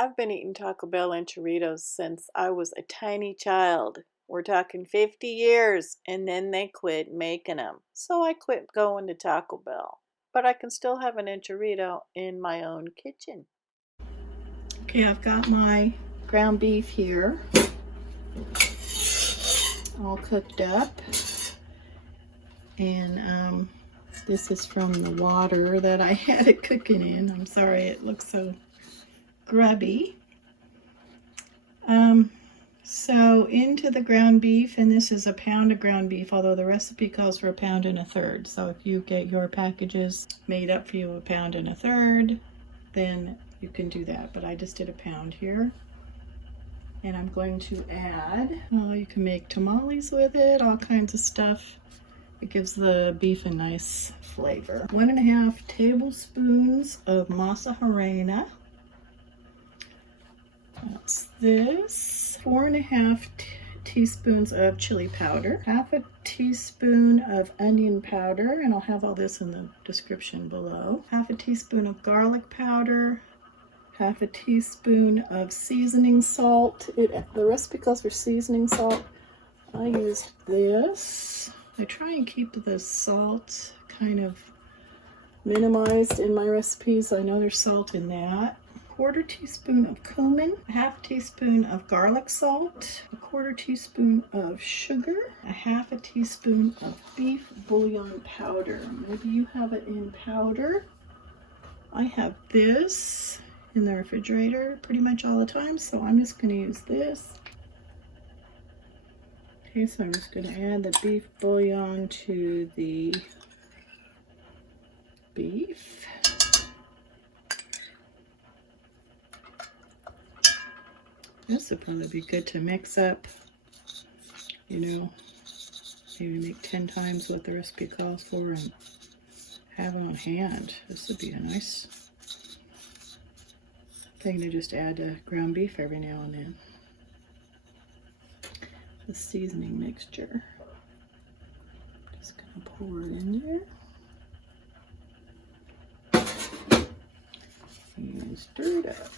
I've been eating Taco Bell Enchiritos since I was a tiny child. We're talking 50 years, and then they quit making them. So I quit going to Taco Bell. But I can still have an Enchirito in my own kitchen. Okay, I've got my ground beef here, all cooked up. And this is from the water that I had it cooking in. I'm sorry it looks so grubby. So into the ground beef, and this is a pound of ground beef, although the recipe calls for 1 1/3 pounds. So if you get your packages made up for you 1 1/3 pounds, then you can do that. But I just did 1 pound here. And I'm going to add, oh, you can make tamales with it, all kinds of stuff. It gives the beef a nice flavor. 1½ tablespoons of masa harina. That's this. 4½ teaspoons of chili powder. 1/2 teaspoon of onion powder, and I'll have all this in the description below. 1/2 teaspoon of garlic powder. 1/2 teaspoon of seasoning salt. The recipe calls for seasoning salt. I used this. I try and keep the salt kind of minimized in my recipes. I know there's salt in that. 1/4 teaspoon of cumin, 1/2 teaspoon of garlic salt, 1/4 teaspoon of sugar, 1/2 teaspoon of beef bouillon powder. Maybe you have it in powder. I have this in the refrigerator pretty much all the time, so I'm just going to use this. Okay, so I'm just going to add the beef bouillon to the beef. This would probably be good to mix up, you know, maybe make 10 times what the recipe calls for and have on hand. This would be a nice thing to just add to ground beef every now and then. The seasoning mixture. Just gonna pour it in there and stir it up.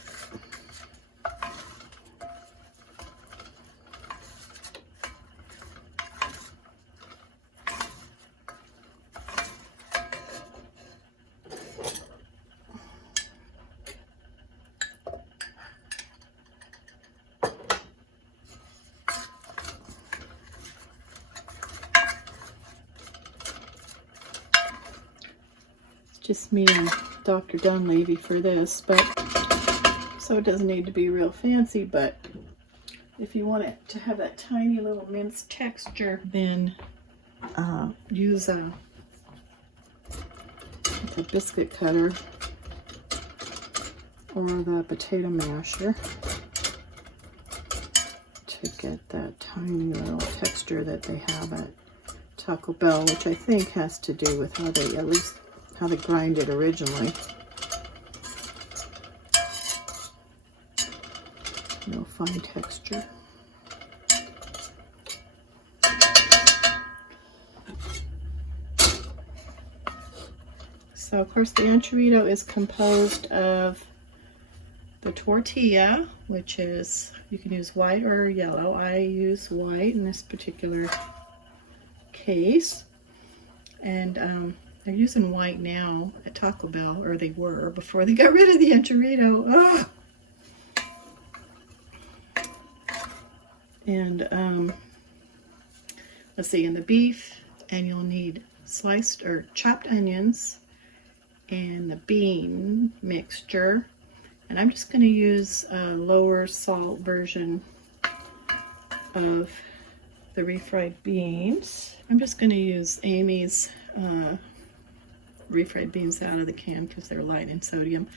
Just me and Dr. Dunleavy for this, but so it doesn't need to be real fancy, but if you want it to have that tiny little minced texture, then use a biscuit cutter or the potato masher to get that tiny little texture that they have at Taco Bell, which I think has to do with how they, at least how they grind it originally. Real fine texture. So of course the Enchirito is composed of the tortilla, which is, you can use white or yellow. I use white in this particular case. And they're using white now at Taco Bell, or they were before they got rid of the Enchirito. Ugh. And let's see, in the beef, and you'll need sliced or chopped onions and the bean mixture. And I'm just going to use a lower salt version of the refried beans. I'm just going to use Amy's refried beans out of the can because they're light in sodium.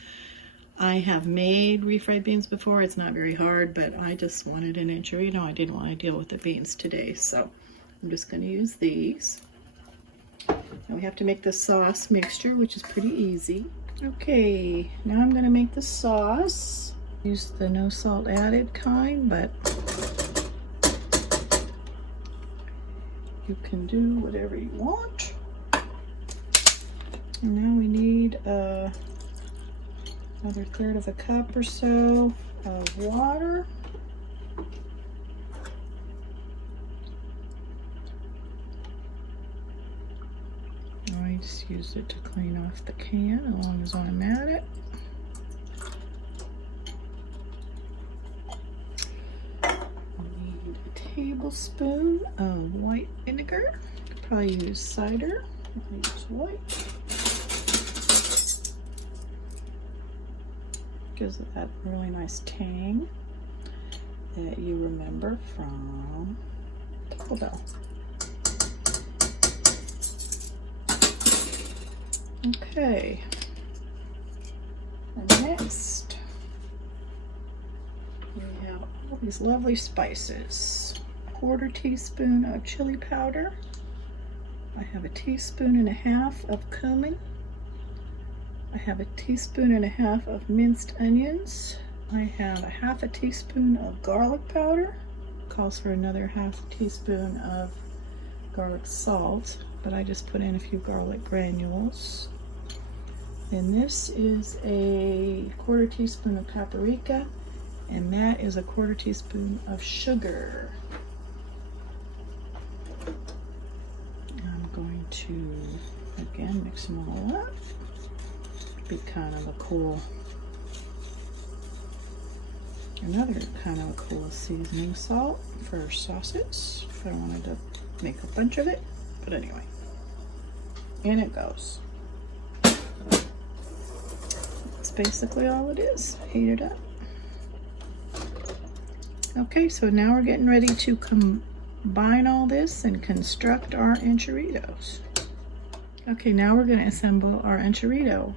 I have made refried beans before. It's not very hard, but I just wanted an Enchirito. I didn't want to deal with the beans today, so I'm just going to use these. Now we have to make the sauce mixture, which is pretty easy. Okay, now I'm going to make the sauce. Use the no salt added kind, but you can do whatever you want. And now we need a another 1/3 of a cup or so of water. I just used it to clean off the can as long as I'm at it. Need a tablespoon of white vinegar. Could probably use cider. I'll use white. Gives it that really nice tang that you remember from Taco Bell. Okay, and next we have all these lovely spices. 1/4 teaspoon of chili powder. I have 1.5 teaspoons of cumin. I have 1.5 teaspoons of minced onions. I have 1/2 teaspoon of garlic powder. Calls for another 1/2 teaspoon of garlic salt, but I just put in a few garlic granules. And this is a 1/4 teaspoon of paprika, and that is a 1/4 teaspoon of sugar. I'm going to again mix them all up. Be kind of a cool, another kind of a cool seasoning salt for sauces if I wanted to make a bunch of it, but anyway, in it goes. That's basically all it is. Heat it up. Okay, so now we're getting ready to combine all this and construct our enchiritos. Okay, now we're going to assemble our enchirito.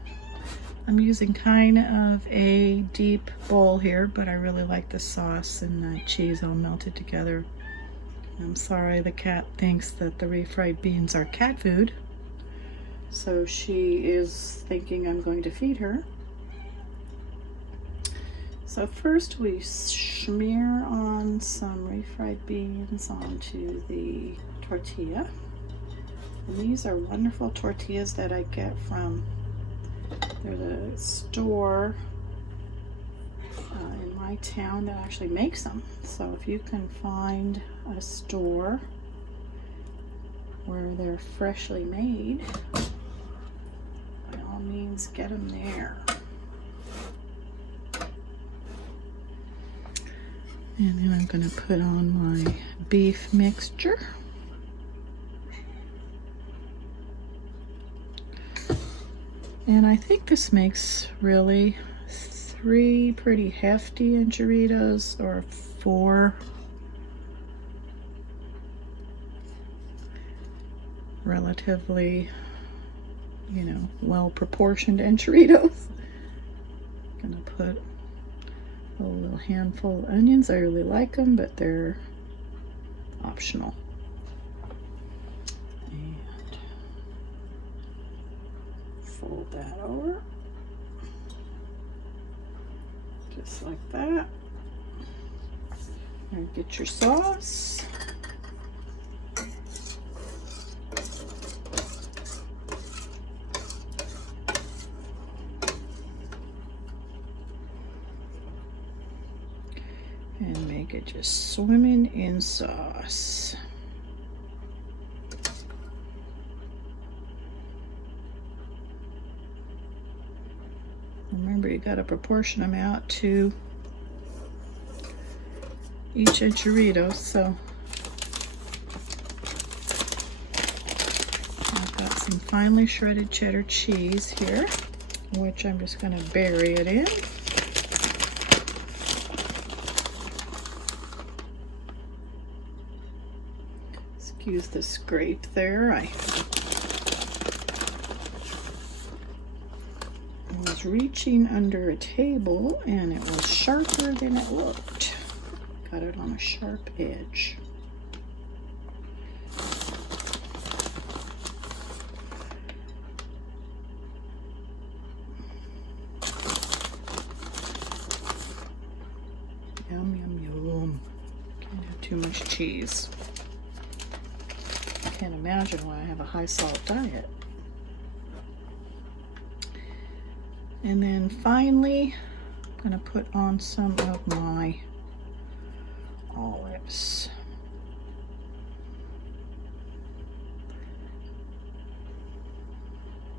I'm using kind of a deep bowl here, but I really like the sauce and the cheese all melted together. I'm sorry, the cat thinks that the refried beans are cat food, so she is thinking I'm going to feed her. So first we smear on some refried beans onto the tortilla. And these are wonderful tortillas that I get from, there's a store in my town that actually makes them. So if you can find a store where they're freshly made, by all means get them there. And then I'm going to put on my beef mixture. And I think this makes really 3 pretty hefty enchiritos, or 4 relatively, you know, well-proportioned enchiritos. I'm gonna put a little handful of onions. I really like them, but they're optional. And fold that over, just like that. And get your sauce. And make it just swimming in sauce. Remember, you got to proportion them out to each enchirito. So I've got some finely shredded cheddar cheese here, which I'm just going to bury it in. Excuse the scrape there. I was reaching under a table and it was sharper than it looked. Got it on a sharp edge. Yum, yum, yum. Can't have too much cheese. Can't imagine why I have a high salt diet. And then finally, I'm going to put on some of my olives.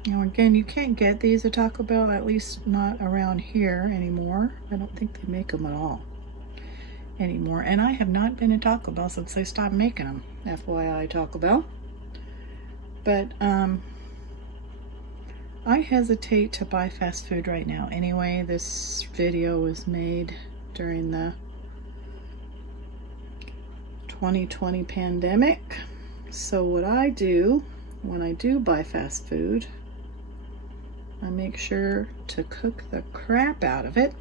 Now again, you can't get these at Taco Bell, at least not around here anymore. I don't think they make them at all anymore. And I have not been at Taco Bell since they stopped making them. FYI, Taco Bell. But I hesitate to buy fast food right now. Anyway, this video was made during the 2020 pandemic. So what I do when I do buy fast food, I make sure to cook the crap out of it.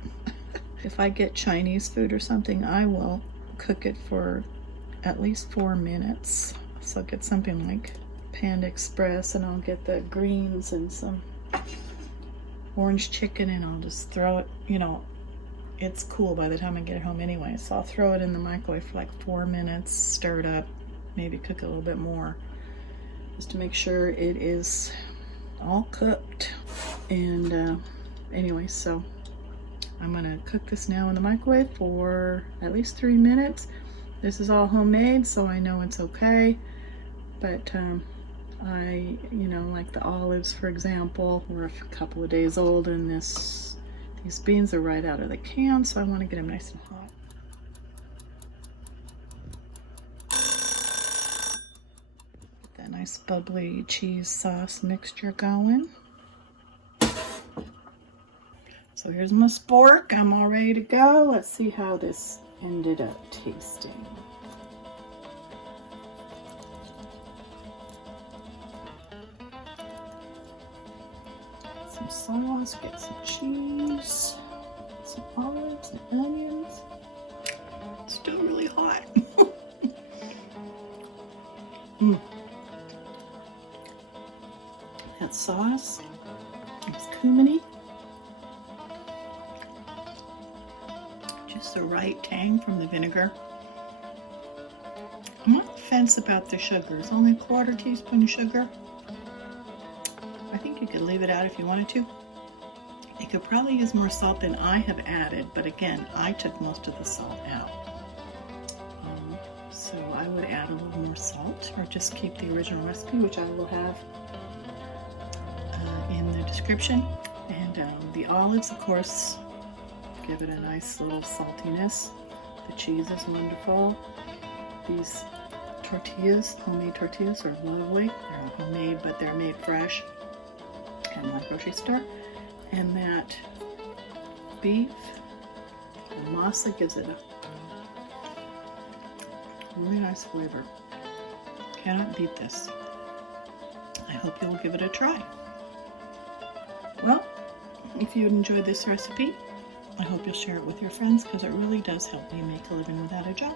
If I get Chinese food or something, I will cook it for at least 4 minutes. So I'll get something like Panda Express, and I'll get the greens and some orange chicken, and I'll just throw it, you know, it's cool by the time I get it home anyway. So I'll throw it in the microwave for like 4 minutes, stir it up, maybe cook it a little bit more, just to make sure it is all cooked. And anyway, so I'm gonna cook this now in the microwave for at least 3 minutes. This is all homemade, so I know it's okay. But I, you know, like the olives, for example, were a couple of days old, and these beans are right out of the can, so I want to get them nice and hot. Get that nice bubbly cheese sauce mixture going. So here's my spork. I'm all ready to go. Let's see how this ended up tasting. Some sauce, get some cheese, some olives and onions. It's still really hot. That sauce, it's cuminy. Just the right tang from the vinegar. I'm on the fence about the sugar. It's only 1/4 teaspoon of sugar. I think you could leave it out if you wanted to. You could probably use more salt than I have added, but again, I took most of the salt out. So I would add a little more salt, or just keep the original recipe, which I will have in the description. And the olives, of course, give it a nice little saltiness. The cheese is wonderful. These tortillas, homemade tortillas, are lovely. They're not homemade, but they're made fresh at my grocery store. And that beef, the masa, gives it a really nice flavor. Cannot beat this. I hope you'll give it a try. Well, if you enjoyed this recipe, I hope you'll share it with your friends, because it really does help me make a living without a job.